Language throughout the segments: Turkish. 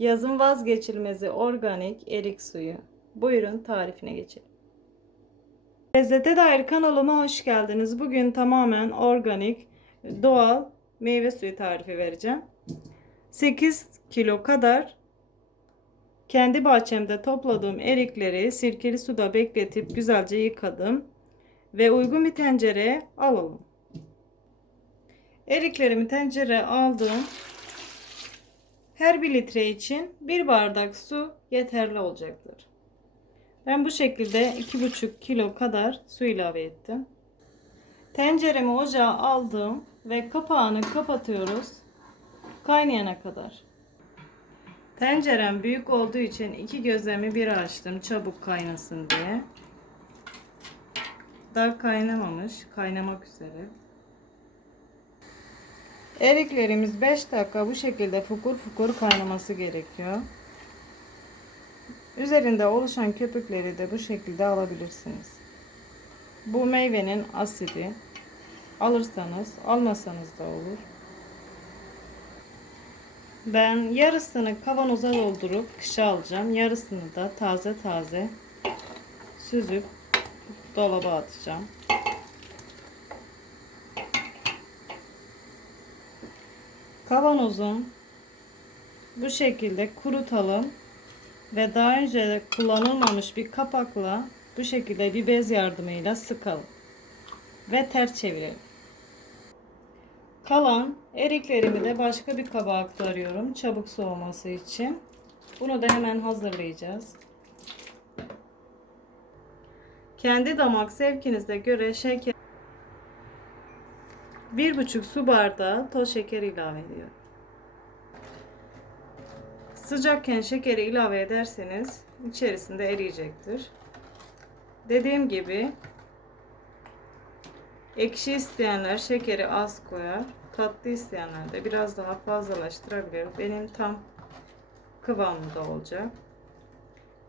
Yazın vazgeçilmezi organik erik suyu. Buyurun tarifine geçelim. Lezzete dair kanalıma hoş geldiniz. Bugün tamamen organik, doğal meyve suyu tarifi vereceğim. 8 kilo kadar kendi bahçemde topladığım erikleri sirkeli suda bekletip güzelce yıkadım ve uygun bir tencereye alalım. Eriklerimi tencereye aldım. Her bir litre için bir bardak su yeterli olacaktır. Ben bu şekilde 2,5 kilo kadar su ilave ettim. Tenceremi ocağa aldım ve kapağını kapatıyoruz kaynayana kadar. Tencerem büyük olduğu için iki gözlemi bir açtım çabuk kaynasın diye. Daha kaynamamış, kaynamak üzere. Eriklerimiz 5 dakika bu şekilde fukur fukur kaynaması gerekiyor. Üzerinde oluşan köpükleri de bu şekilde alabilirsiniz. Bu meyvenin asidi. Alırsanız, almasanız da olur. Ben yarısını kavanoza doldurup kışa alacağım. Yarısını da taze taze süzüp dolaba atacağım. Kavanozun bu şekilde kurutalım ve daha önce kullanılmamış bir kapakla bu şekilde bir bez yardımıyla sıkalım ve ters çevirelim. Kalan eriklerimi de başka bir kaba aktarıyorum çabuk soğuması için. Bunu da hemen hazırlayacağız. Kendi damak zevkinize göre şeker 1,5 su bardağı toz şeker ilave ediyorum. Sıcakken şekeri ilave ederseniz içerisinde eriyecektir. Dediğim gibi ekşi isteyenler şekeri az koyar. Tatlı isteyenler de biraz daha fazlalaştırabilir. Benim tam kıvamında olacak.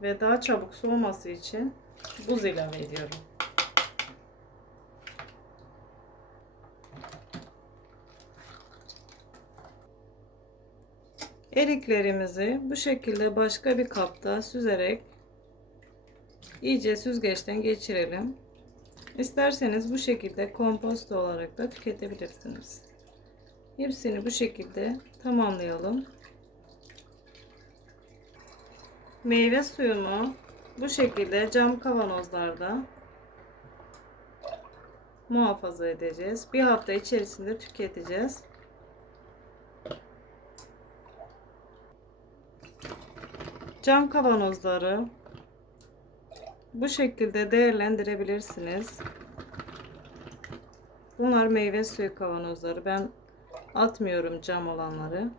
Ve daha çabuk soğuması için buz ilave ediyorum. Eriklerimizi bu şekilde başka bir kapta süzerek iyice süzgeçten geçirelim. İsterseniz bu şekilde kompost olarak da tüketebilirsiniz. Hepsini bu şekilde tamamlayalım. Meyve suyumu bu şekilde cam kavanozlarda muhafaza edeceğiz. Bir hafta içerisinde tüketeceğiz. Cam kavanozları bu şekilde değerlendirebilirsiniz. Bunlar meyve suyu kavanozları. Ben atmıyorum cam olanları.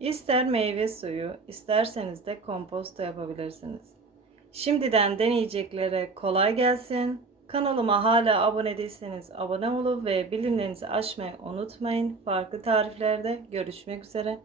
İster meyve suyu, isterseniz de komposto yapabilirsiniz. Şimdiden deneyeceklere kolay gelsin. Kanalıma hala abone değilseniz abone olup ve bildirimlerinizi açmayı unutmayın. Farklı tariflerde görüşmek üzere.